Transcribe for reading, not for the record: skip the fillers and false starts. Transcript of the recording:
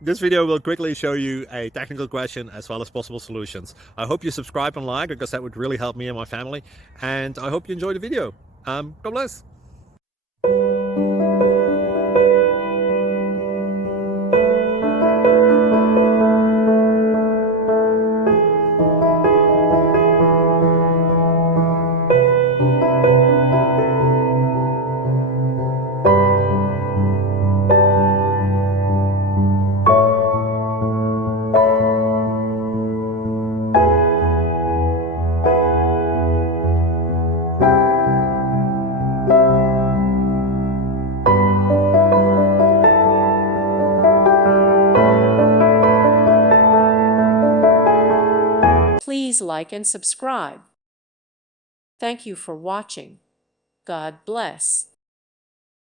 This video will quickly show you a technical question as well as possible solutions. I hope you subscribe and like, because that would really help me and my family. And I hope you enjoy the video. God bless. Please like and subscribe. Thank you for watching. God bless.